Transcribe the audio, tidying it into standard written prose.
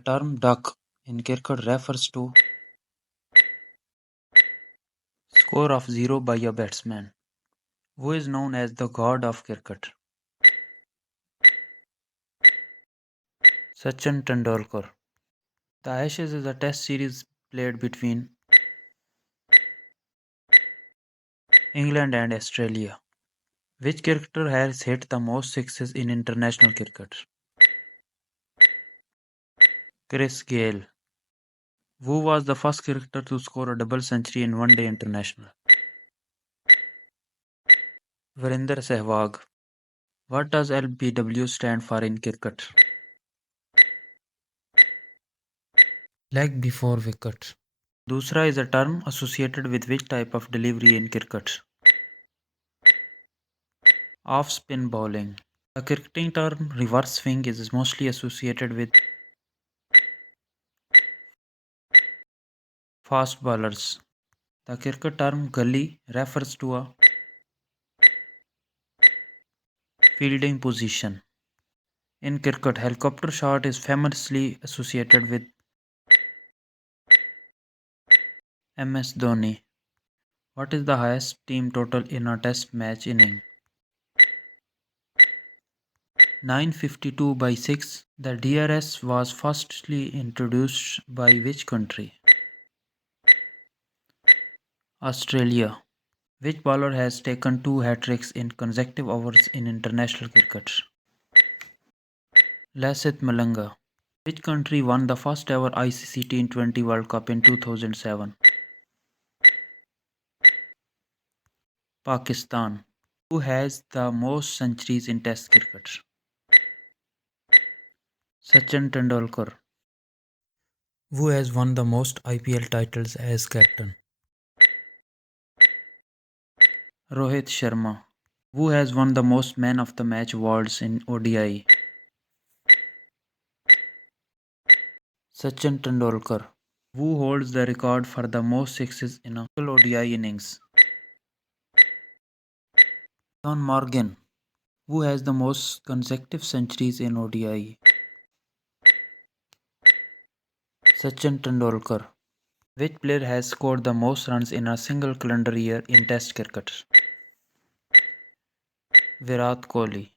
The term duck in cricket refers to score of 0 by a batsman, who is known as the god of cricket. Sachin Tendulkar. The Ashes is a test series played between England and Australia. Which cricketer has hit the most sixes in international cricket? Chris Gayle. Who was the first cricketer to score a double century in one-day international? Virender Sehwag. What does LBW stand for in cricket? Leg before wicket. Dusra is a term associated with which type of delivery in cricket? Off-spin bowling. The cricketing term reverse swing is mostly associated with fast bowlers. The cricket term gully refers to a fielding position. In cricket, helicopter shot is famously associated with MS Dhoni. What is the highest team total in a test match inning? 952 by 6. The DRS was firstly introduced by which country? Australia. Which bowler has taken 2 hat-tricks in consecutive overs in international cricket? Lasith Malanga. Which country won the first ever ICC T20 World Cup in 2007? Pakistan. Who has the most centuries in Test cricket? Sachin Tendulkar. Who has won the most IPL titles as captain? Rohit Sharma. Who has won the most man of the match awards in ODI? Sachin Tendulkar. Who holds the record for the most sixes in a single ODI innings? John Morgan. Who has the most consecutive centuries in ODI? Sachin Tendulkar. Which player has scored the most runs in a single calendar year in Test cricket? Virat Kohli.